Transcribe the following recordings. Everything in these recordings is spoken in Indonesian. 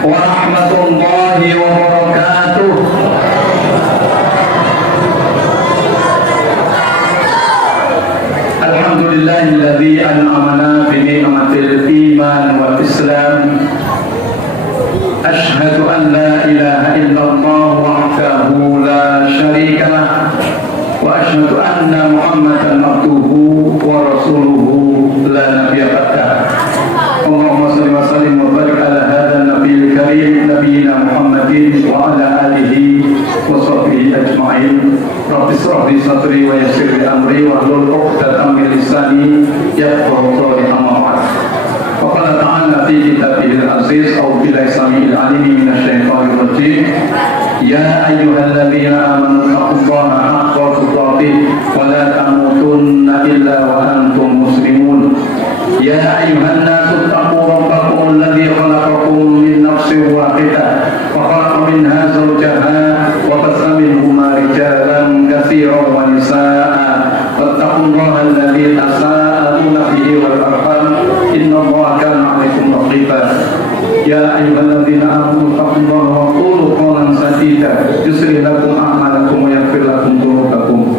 warahmatullahi wabarakatuh. Alhamdulillahilladzi an'amana bi ni'matil iman wal islam. Asyhadu an la ilaha illallah wahdahu la syarika lah wa asyhadu anna Muhammadan abduhu wa rasuluhu la nabiyya ba'dah. Allahumma shalli wa sallim wa barik ala hadzal nabiyil karim nabiyina Muhammadin wa ala alihi wa sahbihi ajma'in. Rabbi shrah li sadri wa yassir li amri wa hlul 'uqdatam min lisani yafqahu qawli. Amma ba'd. Qala ta'ala fi kitabihil aziz a'udzu billahi samil alim minasy syaithanir rajim. Ya ayyuhalladzina amanu taqullaha haqqa tuqatih wa la tamutunna illa wa antum muslimun. Ya ayyuhan nasu taqu rabbakum alladzi khalaqakum min nafsin wahidah wa khalaqa minha zawjaha wa bassa minhuma rijalan katsiran wa nisaa'a wattaqullaha alladzi tasaaluna bihi wal arham innallaha kana 'alaikum raqiba. Ya ayyuhalladzina amanu taqullaha wa qulu qawlan sadida yuslih lakum a'malakum wa yaghfir lakum dhunubakum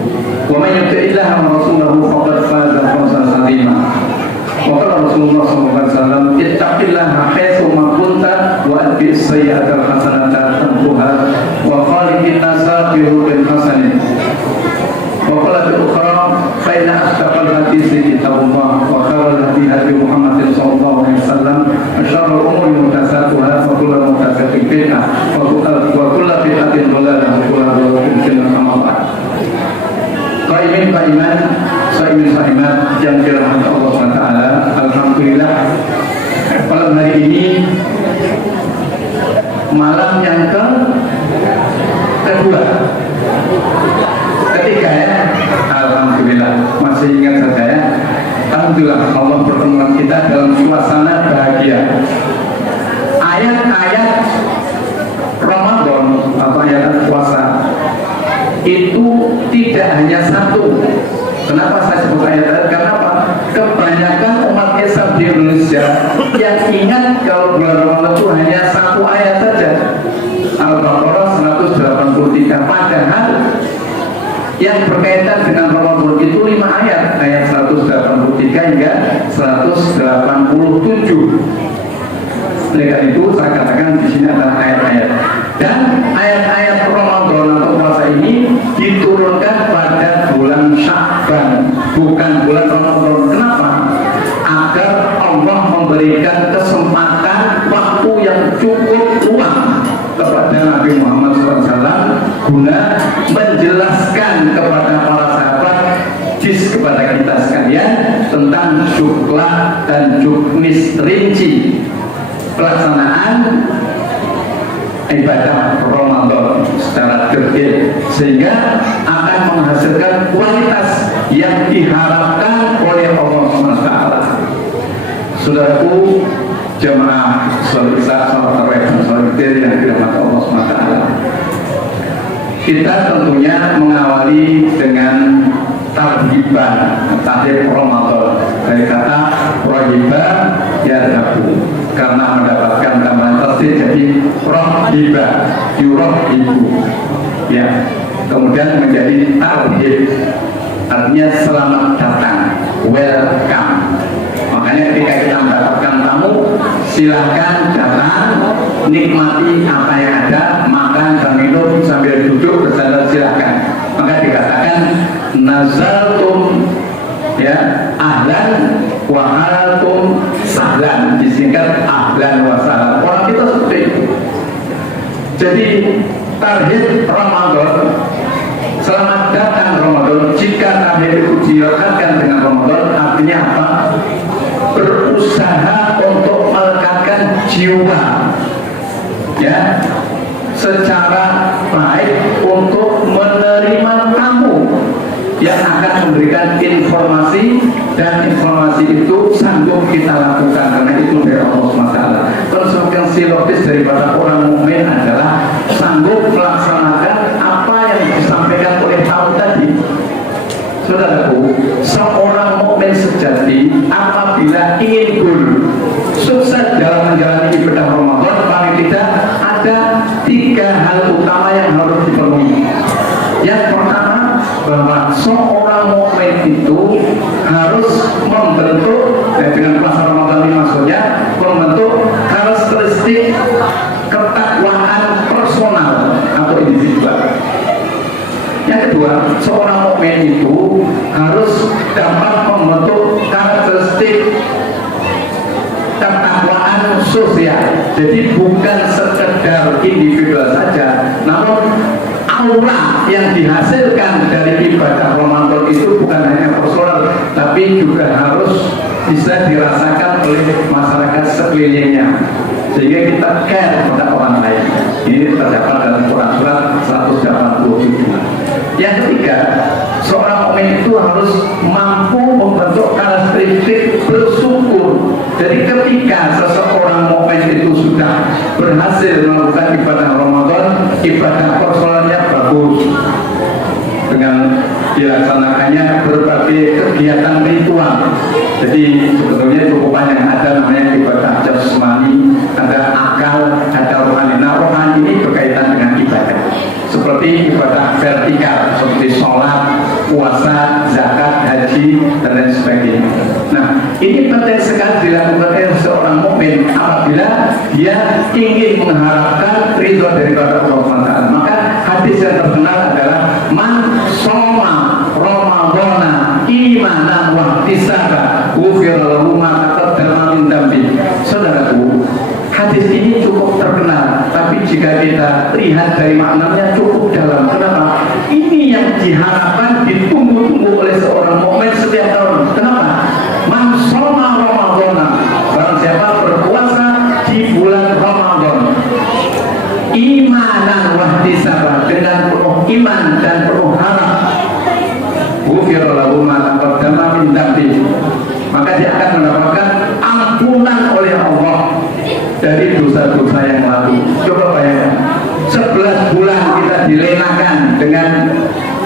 wa may yuti'illaha wa rasulahu faqad faza fawzan 'azima. Wa qala Rasulullah sallallahu alaihi wasallam ittaqillaha haitsu ma kunta wa atbi'is sayyi'atal hasanata tamhuha wa khaliqin nasa bi khuluqin hasanin. Wa qala bi ukhra fa inna asdaqal haditsi kitabullah wa khairal hadi hadi Muhammadin sallallahu alaihi wasallam wa syarrul umuri muhdatsatuha wa kullu muhdatsatin bid'ah wa kullu bid'atin dhalalah wa kullu dhalalatin finnar. Amma ba'd. Qaimin qaiman saimin saimat yang dirahmati Allah SWT. Alhamdulillah malam hari ini malam yang ketiga ya. Alhamdulillah masih ingat saja ya. Alhamdulillah Allah pertemuan kita dalam suasana bahagia. Ayat-ayat Ramadan atau ayat puasa itu tidak hanya satu. Kenapa saya sebut ayat-ayat? Karena apa? Kebanyakan umat Islam di Indonesia yang ingat kalau bulan Ramadan itu hanya satu ayat saja, Al-Baqarah 183. Padahal yang berkaitan dengan Ramadan itu 5 ayat, ayat 183 hingga 187. Oleh karena itu saya katakan di sini adalah ayat-ayat. Dan ayat-ayat Ramadan atau puasa ini diturunkan pada bulan Sya'ban, bukan bulan Ramadan. Kenapa? Agar Allah memberikan kesempatan waktu yang cukup luang kepada Nabi Muhammad SAW guna menjelaskan kepada para sahabat, kepada kita sekalian tentang jumlah dan juknis rinci pelaksanaan ibadah Ramadan secara detail sehingga akan menghasilkan kualitas yang diharapkan oleh Allah SWT. Saudaraku jemaah salat Isya, salat tarawih dan salat witir yang dirahmati Allah SWT, kita tentunya mengawali dengan tarhiban, tarhib Ramadan dari kata rohibah yarhabu, karena mendapatkan tambahan tasdid jadi rohibah, yurohibu ya, kemudian menjadi tarhib, artinya selamat datang, welcome. Makanya ketika kita mendapatkan tamu, silahkan datang, nikmati apa yang ada, makan dan minum sambil duduk bersandar silahkan. Maka dikatakan nazartum ya ahlan wa halakum sahlan, disingkat ahlan wa sahlan. Orang kita seperti itu. Jadi tarhib Ramadan, selamat datang Ramadan. Jika tarhib itu dilekatkan dengan Ramadan, artinya apa? Berusaha untuk melekatkan jiwa ya secara baik untuk menerima tamu yang akan memberikan informasi, dan informasi itu sanggup kita lakukan karena itu dari Allah SWT. Konsekuensi logis daripada orang mukmin adalah sanggup melaksanakan apa yang disampaikan oleh tamu tadi. Saudaraku, seorang mukmin sejati apabila ingin sukses dalam menjalani ibadah Ramadan, paling tidak bahwa seorang mukmin itu harus membentuk dengan puasa Ramadan ini maksudnya membentuk karakteristik ketakwaan personal atau individual. Yang kedua, seorang mukmin itu harus dapat membentuk karakteristik ketakwaan sosial. Jadi bukan sekedar individual saja, namun aura yang dihasilkan dari ibadah Ramadan itu bukan hanya personal, tapi juga harus bisa dirasakan oleh masyarakat sekelilingnya, sehingga kita care pada orang lain. Ini terdapat dalam Quran surat 187. Yang ketiga, seorang mukmin itu harus mampu membentuk karakteristik bersyukur. Jadi ketika seseorang mukmin itu sudah berhasil melakukan ibadah Ramadan, ibadah personalnya bagus dengan dilaksanakannya berbagai kegiatan ritual. Jadi sebetulnya cukup banyak, ada namanya ibadah jasmani, ada akal, ada rohani. Nah, rohani ini berkaitan dengan ibadah seperti ibadah vertikal seperti sholat, puasa, zakat, haji, dan lain sebagainya. Nah, ini penting sekali dilakukan oleh seorang mukmin apabila dia ingin mengharapkan ridho daripada Allah SWT. Maka hadis yang terkenal adalah man shoma ramadhana imanan wa ihtisaba ghufira lahu ma taqaddama min dambi. Saudaraku, hadis ini cukup terkenal, tapi jika kita lihat dari maknanya cukup dalam. Kenapa? Ini yang diharapkan ditunggu-tunggu oleh seorang mukmin setiap tahun. Kenapa? Man shoma ramadhana, barang siapa berpuasa di bulan Ramadan imanan wa ihtisaba, dengan penuh iman dan penuh harap, ghufira lahu ma taqaddama min dambi, maka dia akan mendapatkan ampunan oleh Allah dari dosa-dosa yang lalu. Coba bayangkan, 11 bulan kita dilenakan dengan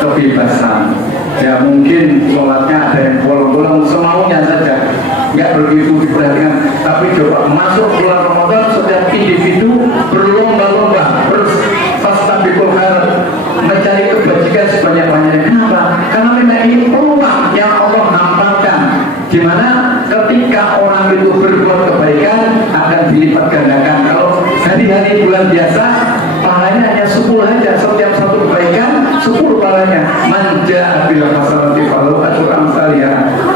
kebebasan. Ya mungkin sholatnya ada yang bolong-bolong semaunya saja, nggak begitu diperhatikan. Tapi coba masuk bulan Ramadan, setiap individu berlomba-lomba, berfastabiqul khairat, mencari kebajikan sebanyak-banyaknya. Kenapa? Karena memang ini peluang yang Allah hamparkan, di mana ketika orang itu berbuat kebaikan akan dilipat gandakan. Kalau hari-hari bulan biasa pahalanya hanya 10 saja, setiap satu kebaikan 10 pahalanya. Manja bil hasanati falahu asyru amsalihha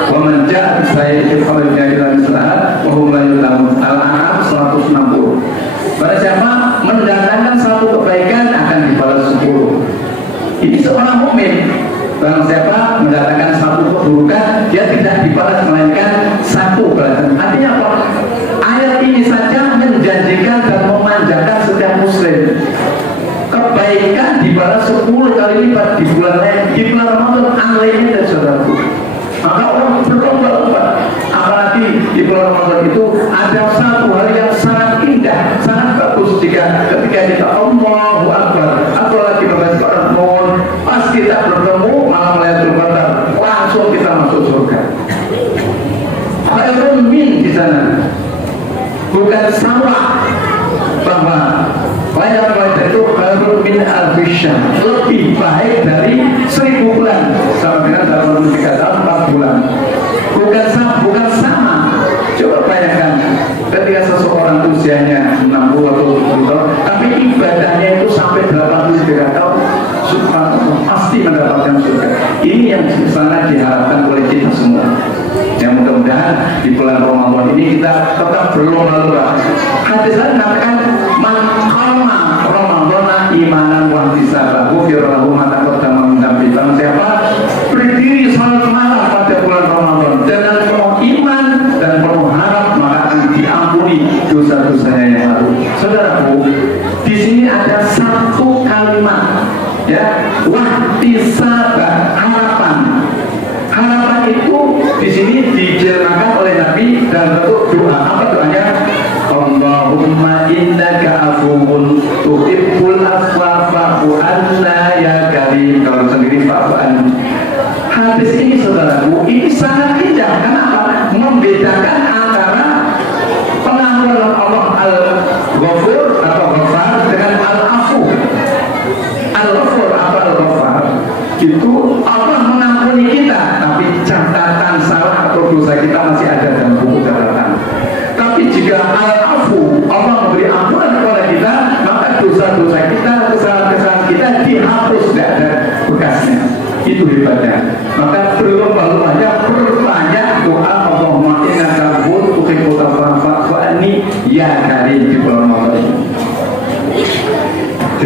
wa man jaa bis sayyi'ati falahu illa mislaha wa hum la yuzlamun. Al-An'am 160. Barang siapa mendatangkan satu kebaikan akan dibalas 10. Ini seorang mukmin. Barang siapa mendatangkan satu keburukan, dia tidak dibalas melainkan satu balasan. Artinya apa? Ayat ini saja menjanjikan dan memanjakan setiap muslim. Kebaikan dibalas 10 kali lipat di bulan lain. Di bulan Ramadan unlimited, saudaraku. Maka orang berlomba-lomba. Apalagi di bulan Ramadan itu ada satu hal yang sangat indah, sangat bagus ketika kita Allahu Akbar, apalagi membaca Al-Quran, pas kita bertemu malam Lailatul Qadar, langsung kita masuk surga. Khairun min di sana, bukan sama bahwa Lailatul itu khairun min al-fisyan, lebih baik dari 1000 bulan, sama dengan dalam 3 tahun 4 bulan. Bukan sama. Coba bayangkan ketika seseorang usianya 60 atau 70 tahun, tapi ibadahnya itu sampai 83 tahun, subhanallah, pasti mendapatkan surga. Ini yang sangat diharapkan oleh kita semua. Yang mudah-mudahan di bulan Ramadan ini kita tetap berlomba-lomba. Hadis lain mengatakan man qama ramadhana imanan wa ihtisaban ghufira lahu ma taqaddama min dhanbi. Siapa berdiri salat malam pada bulan Ramadan dengan penuh iman dan penuh harap, maka akan diampuni dosa-dosanya yang lalu. Saudaraku, di sini ada satu kalimat, ya, wahtisaba, harapan. Harapan itu di sini dijelaskan oleh Nabi dalam bentuk doa. Apa doanya? Allahumma innaka afuwun tuhibbul afwa fa'fu anna ya karim. Kalau sendiri fa'fu anna. Hadis ini, saudaraku, ini sangat indah. Kenapa? Membedakan antara pengampunan Allah al-Ghafur atau Ghafar dengan al-Afu. Al-Ghafur atau al-Ghafar itu Allah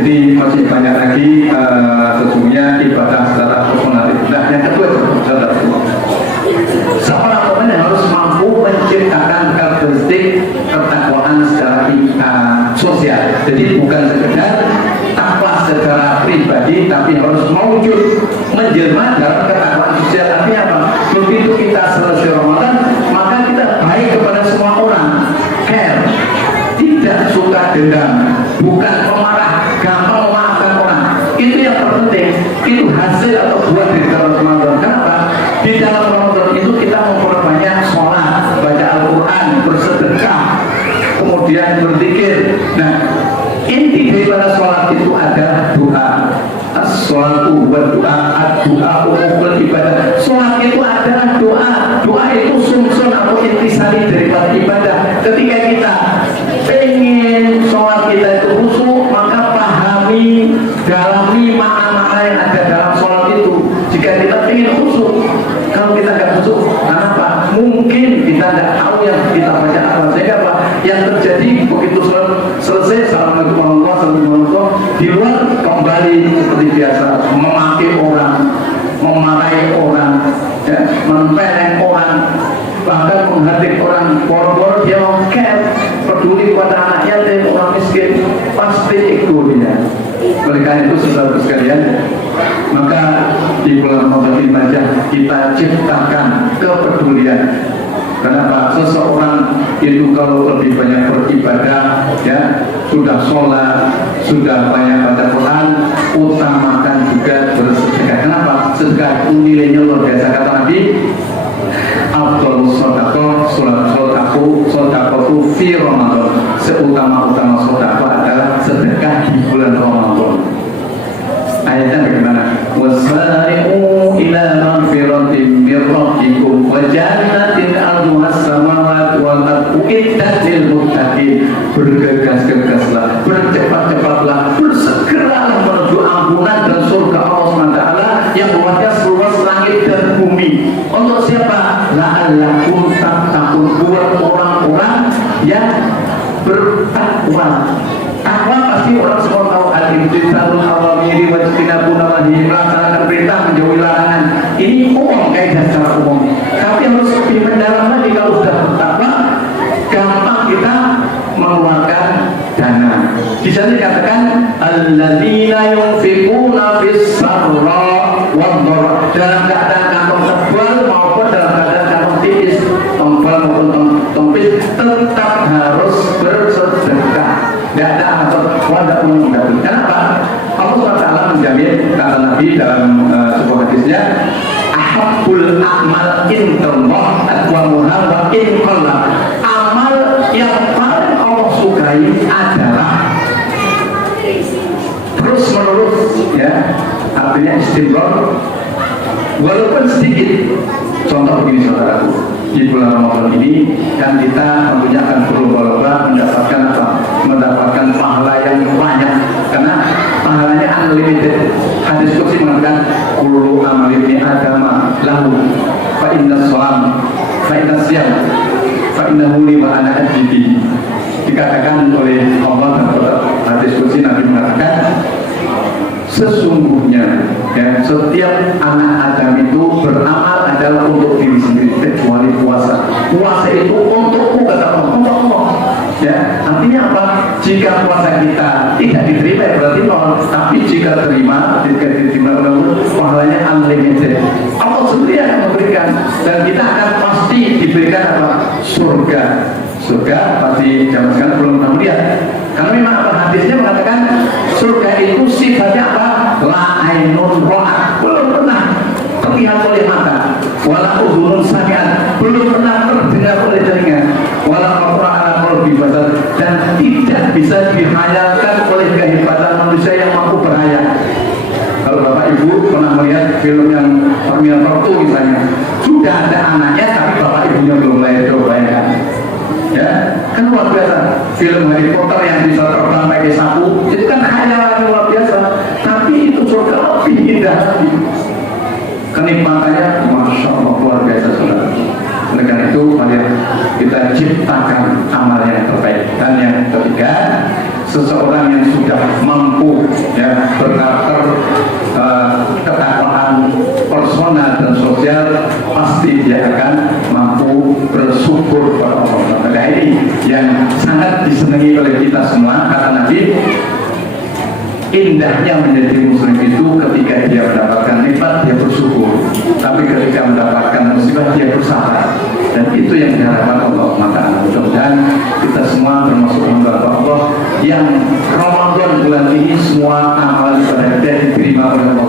Jadi masih banyak lagi sesungguhnya ibadah secara personal. Nah, yang kedua saudara semua, seorang mukmin harus mampu menciptakan karakteristik ketakwaan secara sosial. Jadi bukan sekedar takwa secara pribadi, tapi harus mewujud menjelma dalam ketakwaan sosial. Artinya apa? Begitu kita selesai Ramadan, maka kita baik kepada semua orang, care, tidak suka dendam, bukan pemarah, gampang memaafkan orang. Itu yang terpenting. Itu hasil atau buah dari dalam Ramadan. Kenapa? Di dalam Ramadan itu kita memperbanyak sholat, baca Al-Quran, bersedekah, kemudian berzikir. Nah, inti daripada sholat itu ada doa. As-sholatu wa doa, ad-doa umumul ibadah. Sholat itu adalah doa. Doa itu sumsun atau intisari daripada ibadah. Ketika kita ingin sholat kita itu khusyuk, maka pahami, dalami makna-makna yang ada dalam sholat itu. Jika kita ingin khusyuk, kalau kita nggak khusyuk, kenapa? Mungkin kita nggak tahu yang kita baca apa. Sehingga apa? Yang terjadi begitu sholat selesai, assalamualaikum warahmatullahi wabarakatuh, di luar kembali seperti biasa, memaki orang, memarahi orang, ya, menempeleng orang, bahkan menghardik orang. Boro-boro dia mau care, peduli kepada anak yatim, orang miskin, pasti egonya. Oleh karena itu saudara sekalian, maka di bulan Ramadan ini saja kita ciptakan kepedulian. Kenapa? Seseorang itu kalau lebih banyak beribadah, ya, sudah sholat, sudah banyak baca Quran, utamakan juga bersedekah. Kenapa? Sedekah itu nilainya luar biasa. Kata Nabi, Abdul Sodako, Sodako fi Ramadan. Seutama-utama sodako adalah sedekah di bulan Ramadan. Ayatnya bagaimana? Wasari'u ila magfiratin min rabbikum wa jannatin arduhas samawati wal ardu uiddat lil muttaqin. Bergegas-gegaslah, bercepat-cepatlah, bersegeralah menuju ampunan dan surga Allah SWT yang luasnya seluas langit dan bumi. Untuk siapa? La'allakum tattaqun, buat orang-orang yang bertakwa. Takwa pasti orang semua tahu, al-imtithalul awamiri wa ijtinabun nawahi, melaksanakan perintah, menjauhi larangan. Ini umum, kaidah secara umum. Tapi harus lebih mendalam lagi. Kalau sudah bertakwa, gampang kita mengeluarkan dana. Di sana dikatakan alladzina yunfiquna fis sarra wad dharra, dalam keadaan kantong tebal maupun dalam keadaan kantong tipis, tebal maupun tipis, tetap harus bersedekah. Tidak ada atau wadah umum. Kenapa? Allah SWT menjamin, kata Nabi dalam sebuah hadisnya, ahabbul a'mal indallah atwamuha wa in qalla. Amal yang paling Allah sukai adalah terus menerus, ya, artinya istimrar walaupun sedikit. Contoh begini saudaraku, di bulan Ramadan ini kan kita tentunya akan berlomba-lomba mendapatkan apa? Mendapatkan pahala yang banyak, karena pahalanya unlimited. Hadis qudsi mengatakan kullu amali ibni adama lahu fa inna shalam fa inna siyam fa innahu li wa ana ajibi. Dikatakan oleh Allah dalam hadis qudsi, Nabi mengatakan sesungguhnya, ya, setiap anak Adam itu beramal adalah untuk diri sendiri kecuali puasa. Puasa itu untukku, kata Allah, untuk Allah. Ya, artinya apa? Jika puasa kita tidak diterima ya berarti nol. Tapi jika diterima oleh Allah, pahalanya unlimited. Allah sendiri akan memberikan, dan kita akan pasti diberikan apa? Surga. Surga pasti zaman sekarang belum pernah melihat. Karena memang apa hadisnya mengatakan surga itu sifatnya apa? La ainun ra'at, belum pernah terlihat oleh mata, wala udhunun sami'at, belum pernah terdengar oleh telinga, wala qatra ala qalbi basar, dan tidak bisa dihayalkan oleh kehebatan manusia yang mampu berhayal. Kalau Bapak Ibu pernah melihat film yang Terminator 2 misalnya, sudah ada anaknya tapi Bapak Ibunya belum lahir, coba bayangkan. Ya, kan luar biasa. Film Harry Potter yang bisa terbang pakai sapu, itu kan khayalan luar biasa. Tapi itu surga lebih indah lagi. Kenikmatannya, masya Allah, luar biasa saudara. Oleh karena itu, mari kita ciptakan amal yang terbaik. Dan yang ketiga, seseorang yang sudah mampu ya berkarakter ketakwaan personal dan sosial, pasti dia akan mampu bersyukur pada Allah. Nah, ini yang sangat disenangi oleh kita semua, karena Nabi indahnya menjadi muslim itu ketika dia mendapatkan nikmat dia bersyukur, tapi ketika mendapatkan musibah dia bersabar, dan itu yang diharapkan Allah Taala. Mudah-mudahan kita semua termasuk hamba Allah yang Ramadan bulan ini semua amal ibadah kita diterima oleh Allah